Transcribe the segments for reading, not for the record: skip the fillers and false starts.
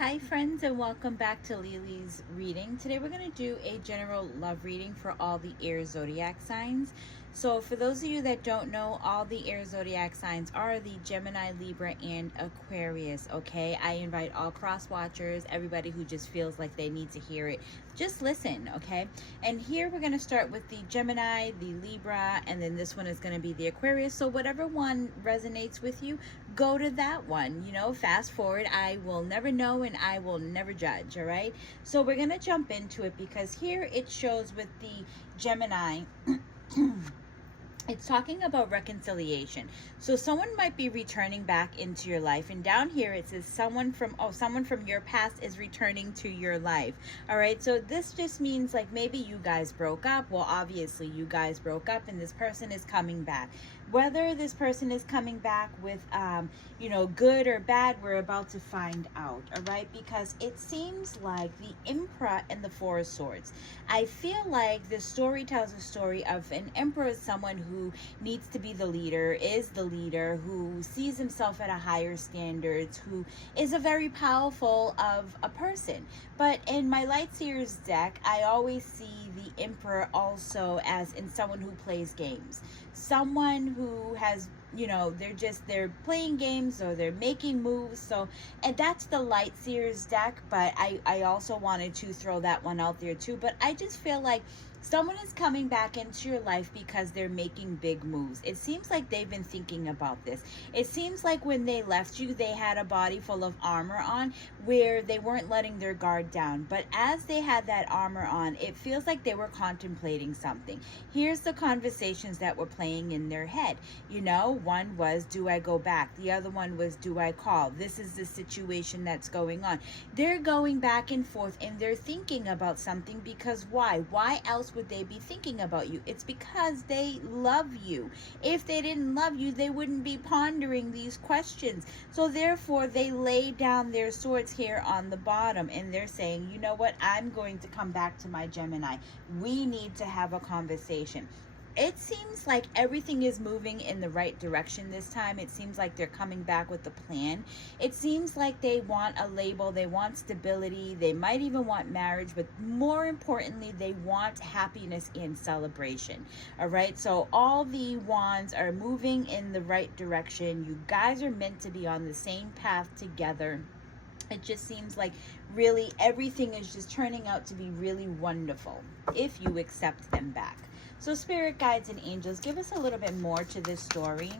Hi friends, and welcome back to Lily's reading. Today we're going to do a general love reading for all the air zodiac signs. So for those of you that don't know, all the air zodiac signs are the Gemini, Libra, and Aquarius, okay? I invite all cross watchers, everybody who just feels like they need to hear it, just listen, okay? And here we're going to start with the Gemini, the Libra, and then this one is going to be the Aquarius. So whatever one resonates with you, go to that one. You know, fast forward. I will never know and I will never judge, all right? So we're going to jump into it because here it shows with the Gemini it's talking about reconciliation. So someone might be returning back into your life, and down here it says someone from your past is returning to your life. All right, so this just means like maybe you guys broke up. Well, obviously you guys broke up and this person is coming back. Whether this person is coming back with good or bad, we're about to find out. All right, because it seems like the Emperor and the Four of Swords. I feel like the story tells a story of an emperor is someone who needs to be the leader, is the leader, who sees himself at a higher standards, who is a very powerful of a person. But in my Light Seers deck, I always see the Emperor also as in someone who plays games, someone who has, they're playing games or they're making moves. So, and that's the Light Seers deck, but I also wanted to throw that one out there too. But I just feel like someone is coming back into your life because they're making big moves. It seems like they've been thinking about this. It seems like when they left you, they had a body full of armor on where they weren't letting their guard down. But as they had that armor on, it feels like they were contemplating something. Here's the conversations that were playing in their head. One was, do I go back? The other one was, do I call? This is the situation that's going on. They're going back and forth and they're thinking about something because why? Why else would they be thinking about you? It's because they love you. If they didn't love you, they wouldn't be pondering these questions. So therefore, they lay down their swords here on the bottom and they're saying, you know what? I'm going to come back to my Gemini. We need to have a conversation. It seems like everything is moving in the right direction this time. It seems like they're coming back with a plan. It seems like they want a label. They want stability. They might even want marriage, but more importantly, they want happiness and celebration. All right. So all the wands are moving in the right direction. You guys are meant to be on the same path together. It just seems like really everything is just turning out to be really wonderful if you accept them back. So spirit guides and angels, give us a little bit more to this story.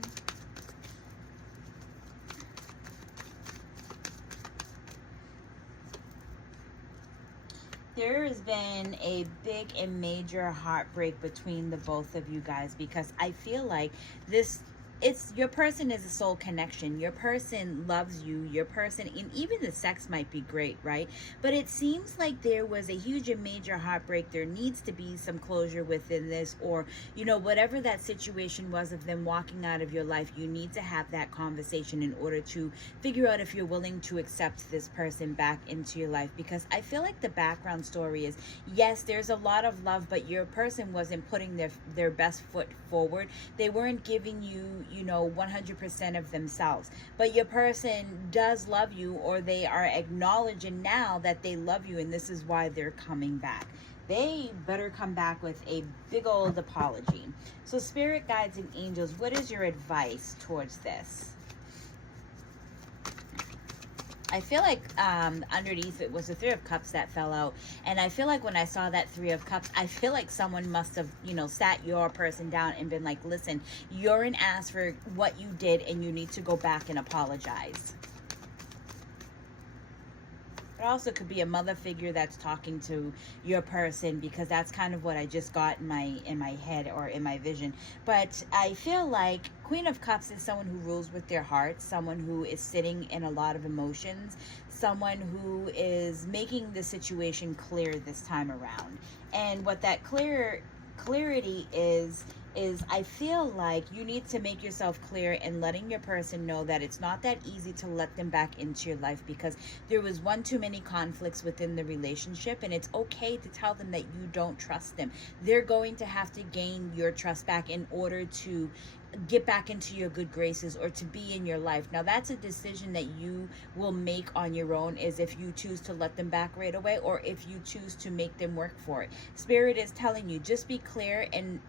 There has been a big and major heartbreak between the both of you guys because I feel like your person is a soul connection. Your person loves you. Your person, and even the sex might be great, right? But it seems like there was a huge and major heartbreak. There needs to be some closure within this, or, whatever that situation was of them walking out of your life, you need to have that conversation in order to figure out if you're willing to accept this person back into your life. Because I feel like the background story is, yes, there's a lot of love, but your person wasn't putting their best foot forward. They weren't giving you 100% of themselves, but your person does love you, or they are acknowledging now that they love you, and this is why they're coming back. They better come back with a big old apology. So spirit guides and angels, what is your advice towards this? I feel like underneath it was the Three of Cups that fell out. And I feel like when I saw that Three of Cups, I feel like someone must have, sat your person down and been like, listen, you're an ass for what you did and you need to go back and apologize. It also could be a mother figure that's talking to your person, because that's kind of what I just got in my head or in my vision. But I feel like Queen of Cups is someone who rules with their heart, someone who is sitting in a lot of emotions, someone who is making the situation clear this time around. And what that clarity is I feel like you need to make yourself clear and letting your person know that it's not that easy to let them back into your life, because there was one too many conflicts within the relationship, and it's okay to tell them that you don't trust them. They're going to have to gain your trust back in order to get back into your good graces or to be in your life. Now that's a decision that you will make on your own, is if you choose to let them back right away or if you choose to make them work for it. Spirit is telling you, just be clear in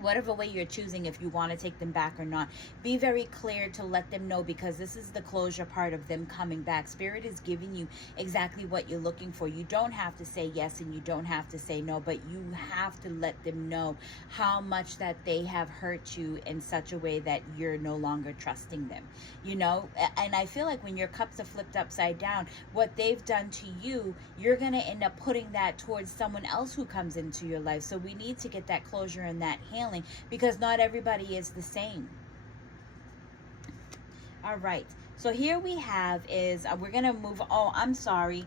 whatever way you're choosing, if you want to take them back or not. Be very clear to let them know, because this is the closure part of them coming back. Spirit is giving you exactly what you're looking for. You don't have to say yes and you don't have to say no, but you have to let them know how much that they have hurt you in such a way that you're no longer trusting them, you know. And I feel like when your cups are flipped upside down, what they've done to you, you're going to end up putting that towards someone else who comes into your life. So we need to get that closure and that healing, because not everybody is the same. All right, so here we have is we're gonna move. Oh, I'm sorry.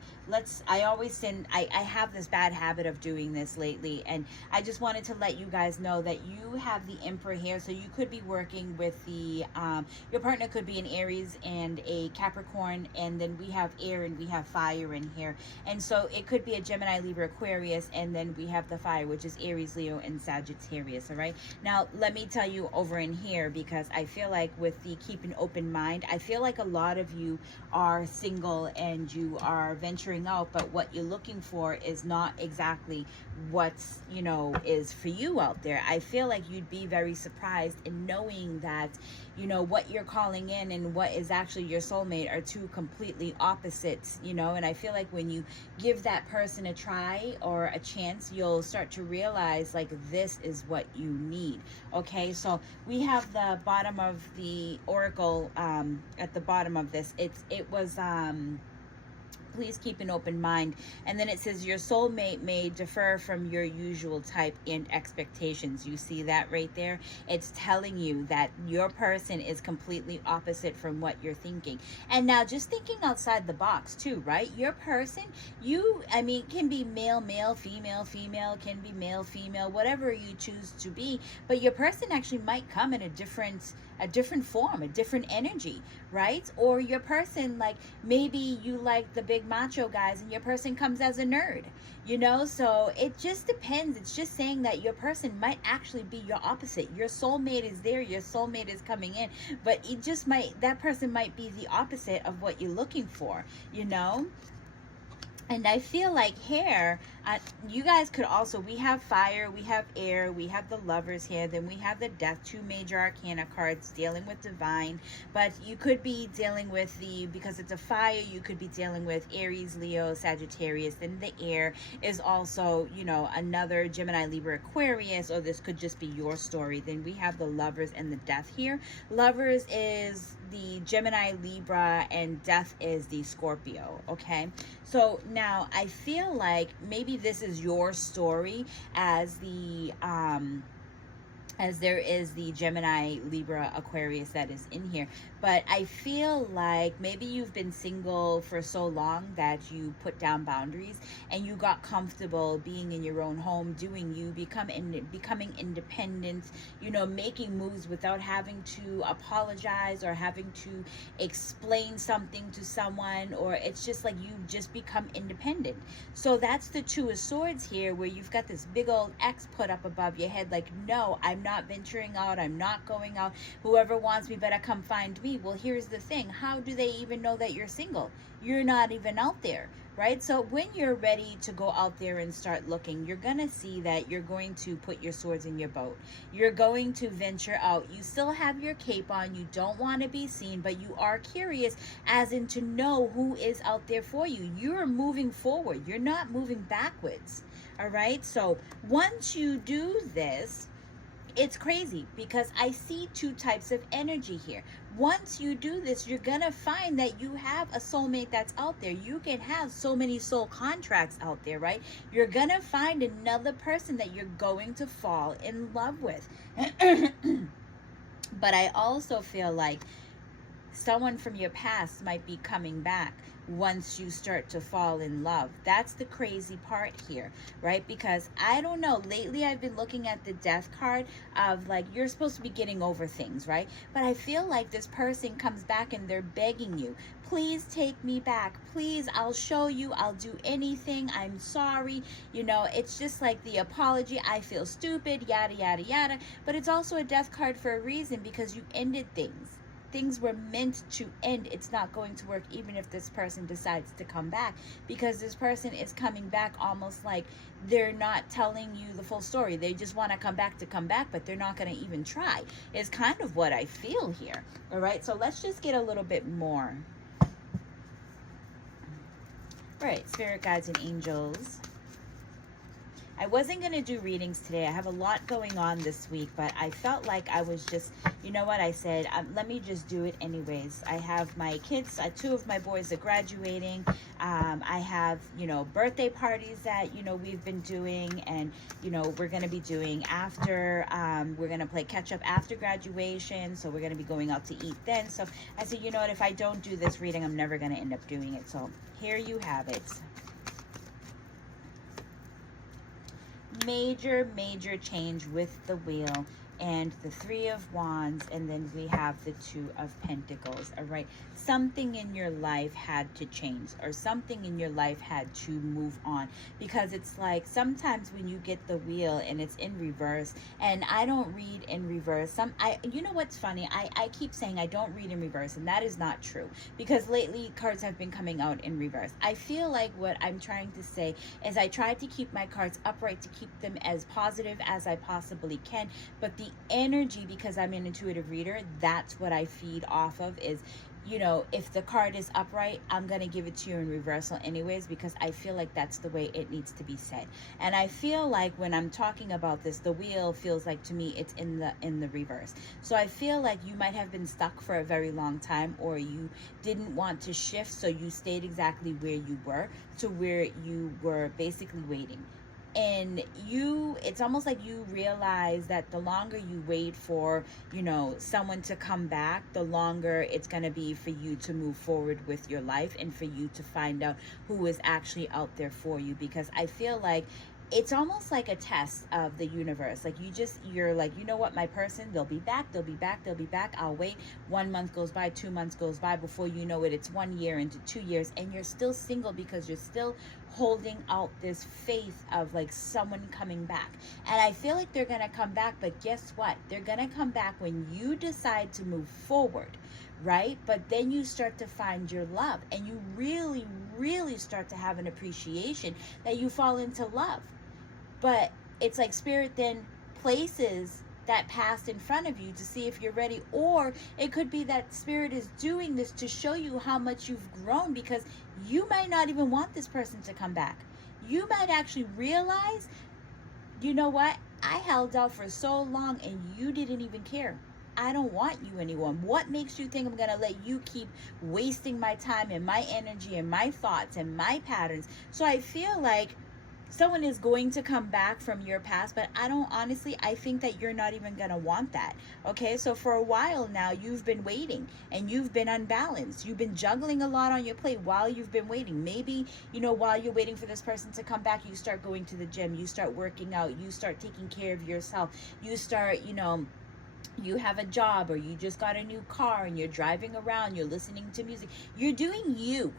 I always send, I have this bad habit of doing this lately, and I just wanted to let you guys know that you have the Emperor here. So you could be working with the your partner could be an Aries and a Capricorn, and then we have air and we have fire in here, and so it could be a Gemini, Libra, Aquarius, and then we have the fire, which is Aries, Leo, and Sagittarius. All right, now let me tell you over in here, because I feel like with the keep an open mind, I feel like a lot of you are single and you are venturing out, but what you're looking for is not exactly what's, you know, is for you out there. I feel like you'd be very surprised in knowing that, you know, what you're calling in and what is actually your soulmate are two completely opposites, you know. And I feel like when you give that person a try or a chance, you'll start to realize like this is what you need. Okay, so we have the bottom of the oracle at the bottom of this. It was please keep an open mind. And then it says your soulmate may differ from your usual type and expectations. You see that right there? It's telling you that your person is completely opposite from what you're thinking. And now just thinking outside the box too, right? Your person, can be male, male, female, female, can be male, female, whatever you choose to be. But your person actually might come in a different form, a different energy, right? Or your person, like maybe you like the big macho guys and your person comes as a nerd, you know. So it just depends. It's just saying that your person might actually be your opposite. Your soulmate is there, your soulmate is coming in, but it just might, that person might be the opposite of what you're looking for, you know. And I feel like here, you guys could also, we have fire, we have air, we have the lovers here, then we have the death, two major arcana cards dealing with divine. But you could be dealing with because it's a fire, you could be dealing with Aries, Leo, Sagittarius. Then the air is also, you know, another Gemini, Libra, Aquarius, or this could just be your story. Then we have the lovers and the death here. Lovers is the Gemini, Libra, and death is the Scorpio. Okay, so now I feel like maybe this is your story as there is the Gemini, Libra, Aquarius that is in here. But I feel like maybe you've been single for so long that you put down boundaries and you got comfortable being in your own home, doing you, becoming independent, you know, making moves without having to apologize or having to explain something to someone, or it's just like you just become independent. So that's the Two of Swords here, where you've got this big old X put up above your head, like, no, I'm not venturing out, I'm not going out, whoever wants me better come find me. Well, here's the thing, how do they even know that you're single? You're not even out there, right? So when you're ready to go out there and start looking, you're gonna see that you're going to put your swords in your boat. You're going to venture out. You still have your cape on, you don't want to be seen, but you are curious as in to know who is out there for you. You're moving forward, you're not moving backwards. All right, so once you do this, it's crazy because I see two types of energy here. Once you do this, you're gonna find that you have a soulmate that's out there. You can have so many soul contracts out there, right? You're gonna find another person that you're going to fall in love with. But I also feel like someone from your past might be coming back once you start to fall in love. That's the crazy part here, right? Because I don't know, lately I've been looking at the death card of like, you're supposed to be getting over things, right? But I feel like this person comes back and they're begging you, please take me back, please, I'll show you, I'll do anything, I'm sorry. You know, it's just like the apology, I feel stupid, yada yada yada. But it's also a death card for a reason, because you ended things. Things were meant to end. It's not going to work even if this person decides to come back, because this person is coming back almost like they're not telling you the full story. They just want to come back, but they're not going to even try. Is kind of what I feel here. All right, so let's just get a little bit more. All right, spirit guides and angels. I wasn't going to do readings today. I have a lot going on this week, but I felt like I was just, you know what, I said, let me just do it anyways. I have my kids, 2 of my boys are graduating. I have, you know, birthday parties that, you know, we've been doing, and, you know, we're going to be doing after, we're going to play catch up after graduation. So we're going to be going out to eat then. So I said, you know what, if I don't do this reading, I'm never going to end up doing it. So here you have it. Major change with the Wheel and the 3 of Wands, and then we have the 2 of Pentacles. All right, something in your life had to change, or something in your life had to move on, because it's like sometimes when you get the Wheel and it's in reverse, and I don't read in reverse. You know what's funny, I keep saying I don't read in reverse, and that is not true, because lately cards have been coming out in reverse. I feel like what I'm trying to say is I try to keep my cards upright, to keep them as positive as I possibly can, but the energy, because I'm an intuitive reader, that's what I feed off of. Is, you know, if the card is upright, I'm going to give it to you in reversal anyways, because I feel like that's the way it needs to be said. And I feel like when I'm talking about this, the Wheel feels like to me it's in the reverse. So I feel like you might have been stuck for a very long time, or you didn't want to shift, so you stayed exactly where you were, to where you were basically waiting. And it's almost like you realize that the longer you wait for, you know, someone to come back, the longer it's going to be for you to move forward with your life, and for you to find out who is actually out there for you. Because I feel like it's almost like a test of the universe. Like you're like, you know what, my person, they'll be back. I'll wait. 1 month goes by, 2 months goes by. Before you know it, it's 1 year into 2 years, and you're still single, because you're still holding out this faith of like someone coming back. And I feel like they're going to come back, but guess what? They're going to come back when you decide to move forward, right? But then you start to find your love, and you really start to have an appreciation that you fall into love. But it's like Spirit then places that past in front of you to see if you're ready. Or it could be that Spirit is doing this to show you how much you've grown, because you might not even want this person to come back. You might actually realize, you know what, I held out for so long and you didn't even care. I don't want you anymore. What makes you think I'm going to let you keep wasting my time and my energy and my thoughts and my patterns? So I feel like someone is going to come back from your past, but I think that you're not even going to want that. Okay, so for a while now, you've been waiting, and you've been unbalanced. You've been juggling a lot on your plate while you've been waiting. Maybe, you know, while you're waiting for this person to come back, you start going to the gym, you start working out, you start taking care of yourself, you start, you know, you have a job, or you just got a new car and you're driving around, you're listening to music, you're doing you.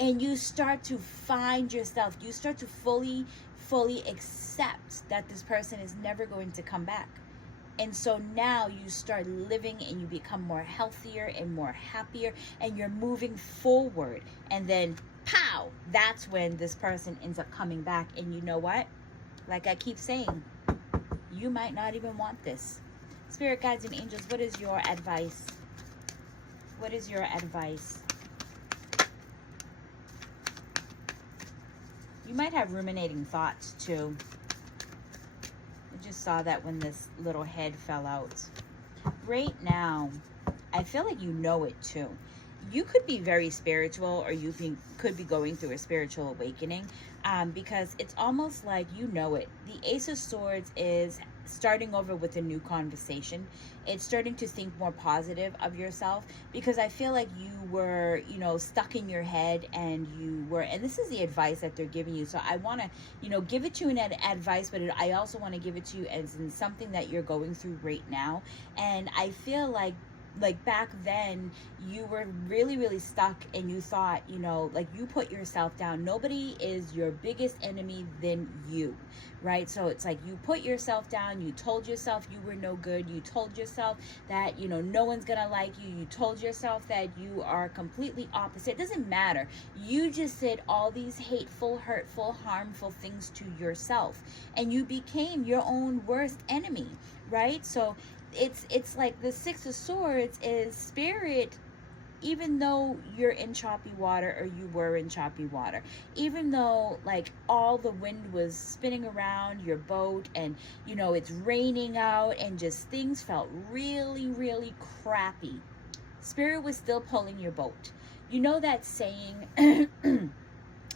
And you start to find yourself. You start to fully accept that this person is never going to come back. And so now you start living, and you become more healthier and more happier, and you're moving forward. And then, pow, that's when this person ends up coming back. And you know what? Like I keep saying, you might not even want this. Spirit guides and angels, what is your advice? What is your advice? You might have ruminating thoughts too. I just saw that when this little head fell out. Right now, I feel like you know it too. You could be very spiritual, or you could be going through a spiritual awakening, because it's almost like you know it. The Ace of Swords is starting over with a new conversation. It's starting to think more positive of yourself, because I feel like you were, you know, stuck in your head, and you were, and this is the advice that they're giving you. So I want to, you know, give it to you in advice, but I also want to give it to you as in something that you're going through right now. And I feel like back then you were really stuck, and you thought, you know, like, you put yourself down. Nobody is your biggest enemy than you, right? So it's like you put yourself down, you told yourself you were no good, you told yourself that, you know, no one's gonna like you, you told yourself that you are completely opposite. It doesn't matter. You just said all these hateful, hurtful, harmful things to yourself, and you became your own worst enemy, right? So it's like the Six of Swords is Spirit. Even though you're in choppy water, or you were in choppy water, even though like all the wind was spinning around your boat, and you know it's raining out, and just things felt really crappy, Spirit was still pulling your boat. You know that saying,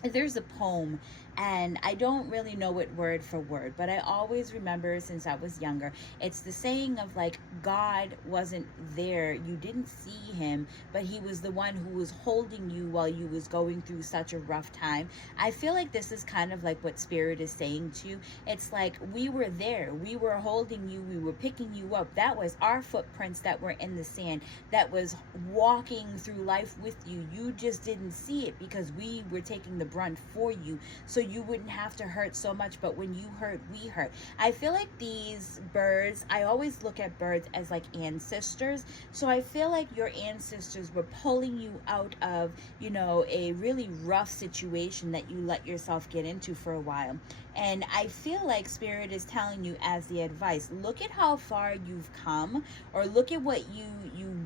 there's a poem, and I don't really know it word for word, but I always remember since I was younger, it's the saying of like, God wasn't there, you didn't see him, but he was the one who was holding you while you was going through such a rough time. I feel like this is kind of like what Spirit is saying to you. It's like, we were there, we were holding you, we were picking you up. That was our footprints that were in the sand, that was walking through life with you. You just didn't see it because we were taking the brunt for you, so you wouldn't have to hurt so much. But when you hurt, we hurt. I feel like these birds, I always look at birds as like ancestors. So I feel like your ancestors were pulling you out of, you know, a really rough situation that you let yourself get into for a while. And I feel like Spirit is telling you as the advice, look at how far you've come, or look at what you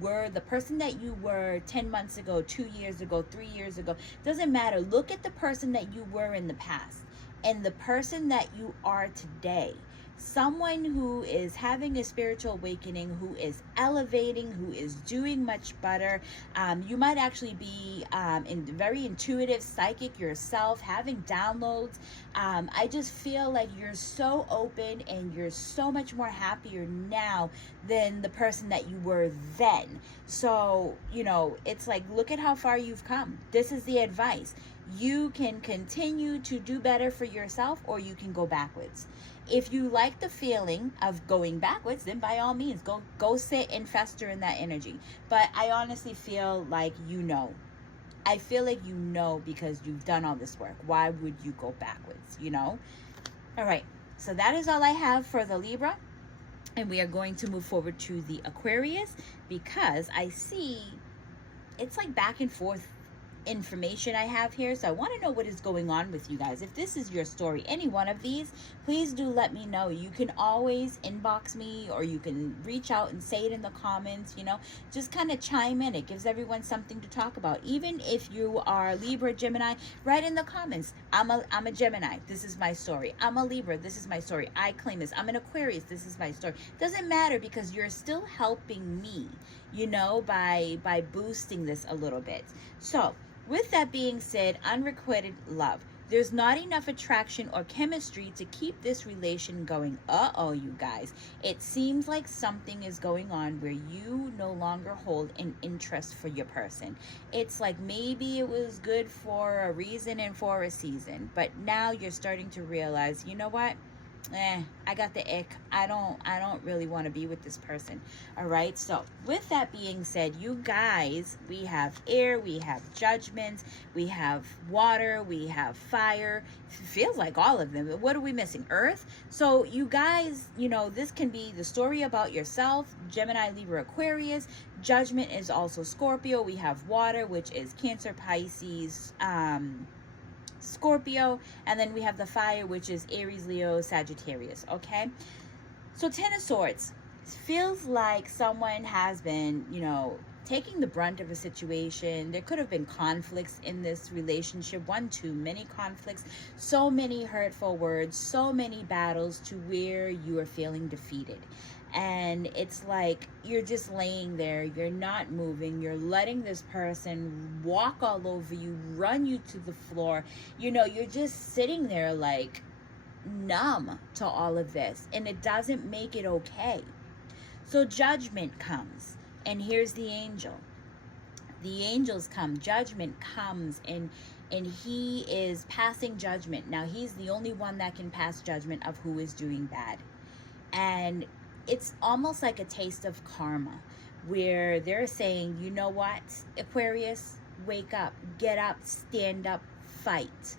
were, the person that you were 10 months ago, 2 years ago, 3 years ago. Doesn't matter. Look at the person that you were in the past, and the person that you are today. Someone who is having a spiritual awakening, who is elevating, who is doing much better. You might actually be very intuitive, psychic yourself, having downloads. I just feel like you're so open, and you're so much more happier now than the person that you were then. So, you know, it's like, look at how far you've come. This is the advice. You can continue to do better for yourself, or you can go backwards. If you like the feeling of going backwards, then by all means, go sit and fester in that energy. But I honestly feel like, you know, I feel like you know, because you've done all this work. Why would you go backwards, you know? All right, so that is all I have for the Libra. And we are going to move forward to the Aquarius, because I see it's like back and forth information I have here. So I want to know what is going on with you guys. If this is your story, any one of these, please do let me know. You can always inbox me, or you can reach out and say it in the comments, you know, just kind of chime in. It gives everyone something to talk about. Even if you are Libra, Gemini, write in the comments, I'm a Gemini, this is my story. I'm a Libra, this is my story. I claim this. I'm an Aquarius, this is my story. Doesn't matter, because you're still helping me, you know, by boosting this a little bit. So with that being said, unrequited love. There's not enough attraction or chemistry to keep this relation going. Uh-oh, you guys. It seems like something is going on where you no longer hold an interest for your person. It's like maybe it was good for a reason and for a season, but now you're starting to realize, you know what? I got the ick. I don't really want to be with this person. All right. So with that being said, you guys, we have air, we have judgment, we have water, we have fire. Feels like all of them. What are we missing? Earth. So you guys, you know, this can be the story about yourself. Gemini, Libra, Aquarius. Judgment is also Scorpio. We have water, which is Cancer, Pisces, Scorpio, and then we have the fire, which is Aries, Leo, Sagittarius. Okay, so Ten of Swords feels like someone has been, you know, taking the brunt of a situation. There could have been conflicts in this relationship, one too many conflicts, so many hurtful words, so many battles, to where you are feeling defeated. And it's like you're just laying there, you're not moving, you're letting this person walk all over you, run you to the floor. You know, you're just sitting there like, numb to all of this, and it doesn't make it okay. So judgment comes, and here's the angel. The angels come, judgment comes, and he is passing judgment. Now he's the only one that can pass judgment of who is doing bad. And it's almost like a taste of karma, where they're saying, you know what, Aquarius, wake up, get up, stand up, fight.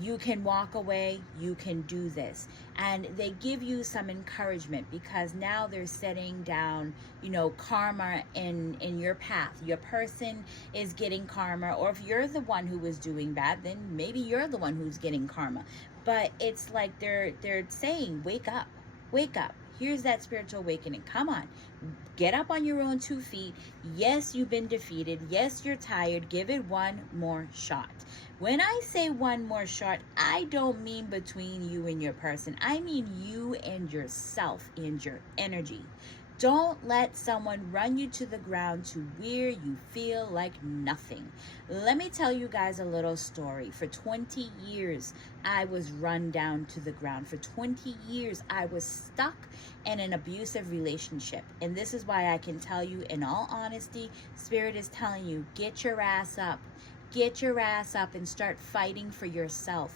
You can walk away, you can do this. And they give you some encouragement, because now they're setting down, you know, karma in your path. Your person is getting karma, or if you're the one who was doing bad, then maybe you're the one who's getting karma. But it's like they're saying, wake up, wake up. Here's that spiritual awakening. Come on, get up on your own 2 feet. Yes, you've been defeated. Yes, you're tired. Give it one more shot. When I say one more shot, I don't mean between you and your person. I mean you and yourself and your energy. Don't let someone run you to the ground to where you feel like nothing. Let me tell you guys a little story. For 20 years, I was run down to the ground. For 20 years, I was stuck in an abusive relationship. And this is why I can tell you, in all honesty, Spirit is telling you, get your ass up. Get your ass up and start fighting for yourself.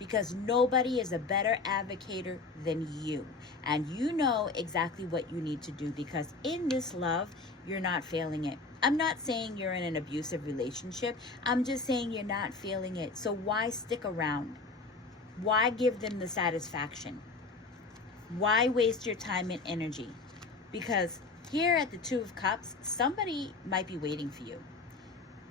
Because nobody is a better advocate than you. And you know exactly what you need to do, because in this love, you're not feeling it. I'm not saying you're in an abusive relationship. I'm just saying you're not feeling it. So why stick around? Why give them the satisfaction? Why waste your time and energy? Because here at the Two of Cups, somebody might be waiting for you.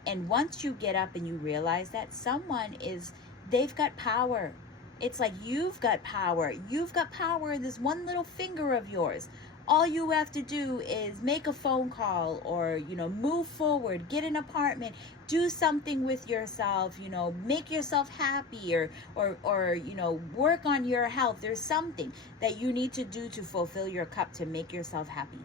And once you get up and you realize that someone is, they've got power. It's like you've got power. You've got power in this one little finger of yours. All you have to do is make a phone call, or, you know, move forward, get an apartment, do something with yourself, you know, make yourself happy, or you know, work on your health. There's something that you need to do to fulfill your cup, to make yourself happy.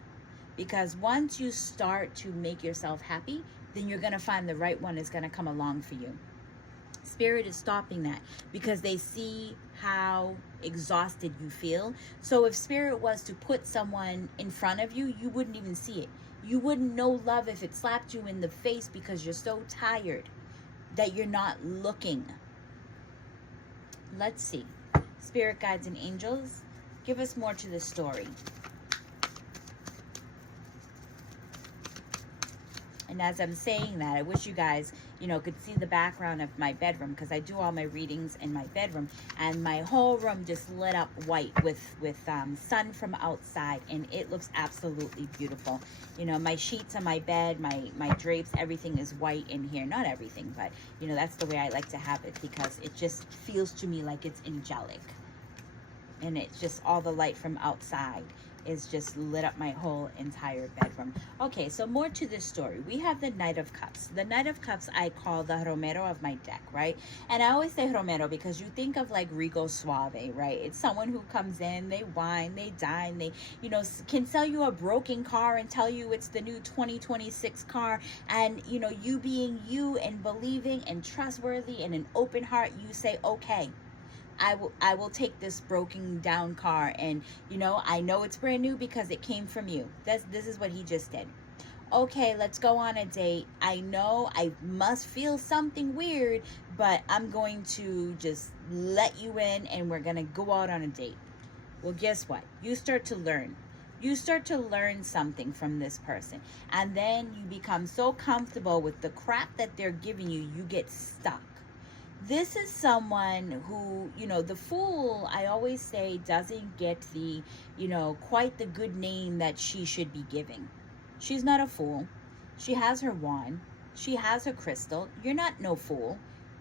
Because once you start to make yourself happy, then you're going to find the right one is going to come along for you. Spirit is stopping that, because they see how exhausted you feel. So if Spirit was to put someone in front of you, you wouldn't even see it. You wouldn't know love if it slapped you in the face, because you're so tired that you're not looking. Let's see. Spirit guides and angels, give us more to the story. And as I'm saying that, I wish you guys, you know, could see the background of my bedroom, because I do all my readings in my bedroom, and my whole room just lit up white with sun from outside, and it looks absolutely beautiful. You know, my sheets on my bed, my drapes, everything is white in here. Not everything, but, you know, that's the way I like to have it, because it just feels to me like it's angelic. And it's just all the light from outside is just lit up my whole entire bedroom. Okay, so more to this story. We have the Knight of Cups. The Knight of Cups I call the Romero of my deck, right? And I always say Romero because you think of like Rigo Suave, right? It's someone who comes in, they wine, they dine, they, you know, can sell you a broken car and tell you it's the new 2026 car. And, you know, you being you and believing and trustworthy and an open heart, you say, okay, I will take this broken down car, and, you know, I know it's brand new because it came from you. This is what he just did. Okay, let's go on a date. I know I must feel something weird, but I'm going to just let you in, and we're going to go out on a date. Well, guess what? You start to learn. You start to learn something from this person, and then you become so comfortable with the crap that they're giving you, you get stuck. This is someone who, you know, the Fool, I always say, doesn't get the, you know, quite the good name that she should be giving. She's not a fool. She has her wand. She has her crystal. You're not no fool.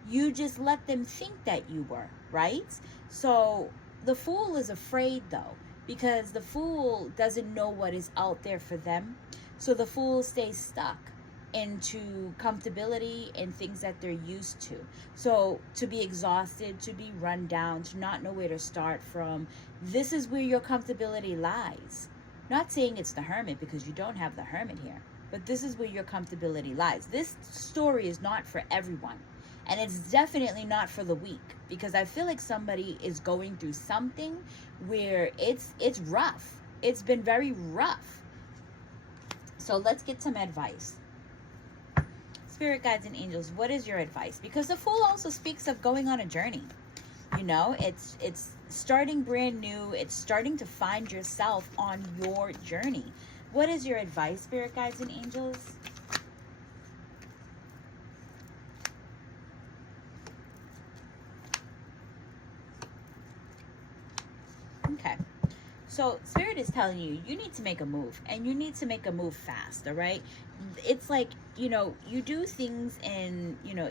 You just let them think that you were, right? So the Fool is afraid, though, because the Fool doesn't know what is out there for them. So the Fool stays stuck into comfortability and things that they're used to. So to be exhausted, to be run down, to not know where to start from, this is where your comfortability lies. Not saying it's the Hermit, because you don't have the Hermit here, but this is where your comfortability lies. This story is not for everyone. And it's definitely not for the weak, because I feel like somebody is going through something where it's rough. It's been very rough. So let's get some advice. Spirit guides and angels, what is your advice? Because the Fool also speaks of going on a journey. You know, it's starting brand new. It's starting to find yourself on your journey. What is your advice, Spirit guides and angels? Okay. So Spirit is telling you, you need to make a move, and you need to make a move fast, all right? It's like, you know, you do things and, you know,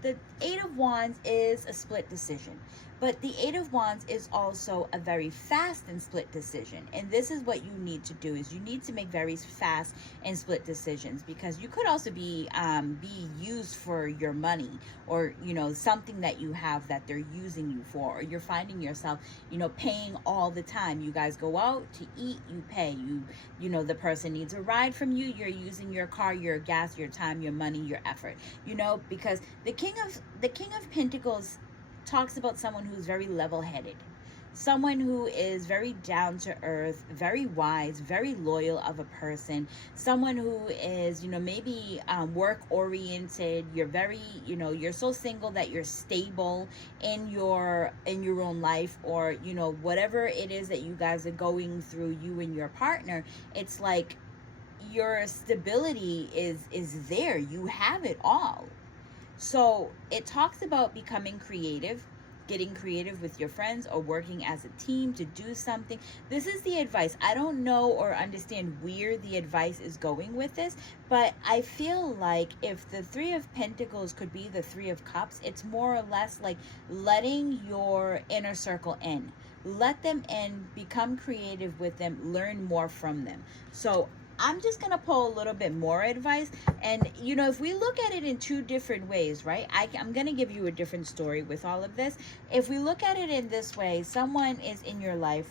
the Eight of Wands is a split decision. But the Eight of Wands is also a very fast and split decision. And this is what you need to do, is you need to make very fast and split decisions, because you could also be used for your money, or, you know, something that you have that they're using you for, or you're finding yourself, you know, paying all the time. You guys go out to eat, you pay. You know, the person needs a ride from you, you're using your car, your gas, your time, your money, your effort. You know, because the King of Pentacles talks about someone who's very level-headed, someone who is very down to earth, very wise, very loyal of a person, someone who is, you know, maybe work oriented. You're very, you know, you're so single that you're stable in your own life, or, you know, whatever it is that you guys are going through, you and your partner. It's like your stability is there. You have it all. So it talks about becoming creative, getting creative with your friends, or working as a team to do something. This is the advice. I don't know or understand where the advice is going with this, but I feel like if the Three of Pentacles could be the Three of Cups, it's more or less like letting your inner circle in. Let them in, become creative with them, learn more from them. So I'm just going to pull a little bit more advice. And, you know, if we look at it in two different ways, right? I'm going to give you a different story with all of this. If we look at it in this way, someone is in your life,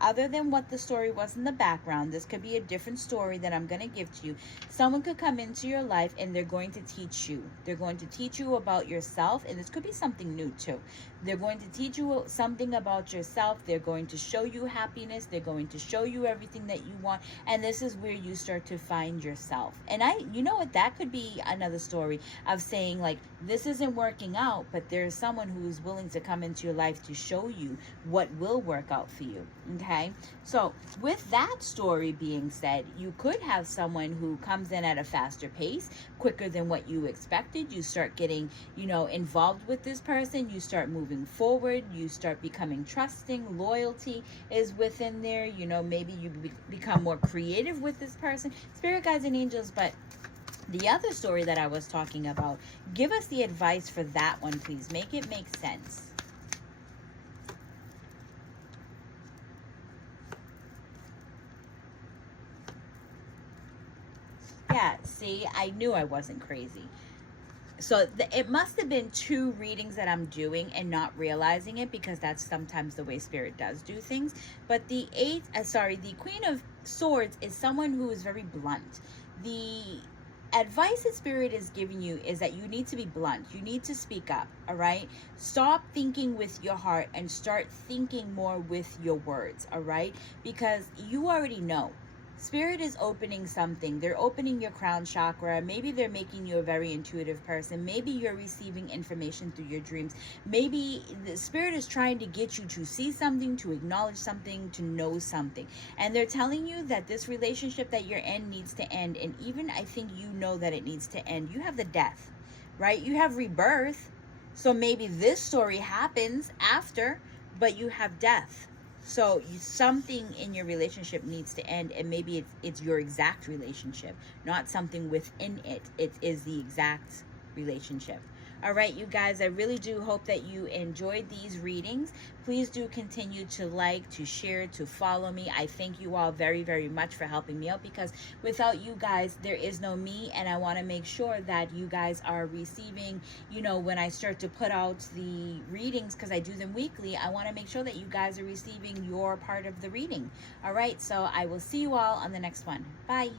other than what the story was in the background. This could be a different story that I'm going to give to you. Someone could come into your life and they're going to teach you. They're going to teach you about yourself, and this could be something new too. They're going to teach you something about yourself. They're going to show you happiness. They're going to show you everything that you want. And this is where you start to find yourself. And you know what, that could be another story of saying, like, this isn't working out, but there's someone who's willing to come into your life to show you what will work out for you. Okay? So with that story being said, you could have someone who comes in at a faster pace, quicker than what you expected. You start getting, you know, involved with this person. You start moving forward. You start becoming trusting. Loyalty is within there. You know, maybe you become more creative with this person. Spirit guides and angels. But the other story that I was talking about, give us the advice for that one, please. Make it make sense. Yeah, see, I knew I wasn't crazy. So it must have been two readings that I'm doing and not realizing it, because that's sometimes the way Spirit does do things. But the Queen of Swords is someone who is very blunt. The advice that Spirit is giving you is that you need to be blunt. You need to speak up, all right? Stop thinking with your heart and start thinking more with your words, all right? Because you already know. Spirit is opening something. They're opening your crown chakra. Maybe they're making you a very intuitive person. Maybe you're receiving information through your dreams. Maybe the Spirit is trying to get you to see something, to acknowledge something, to know something. And they're telling you that this relationship that you're in needs to end. And even I think you know that it needs to end. You have the death, right? You have rebirth. So maybe this story happens after, but you have death. So something in your relationship needs to end, and maybe it's your exact relationship, not something within it. It is the exact relationship. All right, you guys, I really do hope that you enjoyed these readings. Please do continue to like, to share, to follow me. I thank you all very, very much for helping me out, because without you guys, there is no me. And I want to make sure that you guys are receiving, you know, when I start to put out the readings, because I do them weekly, I want to make sure that you guys are receiving your part of the reading. All right, so I will see you all on the next one. Bye.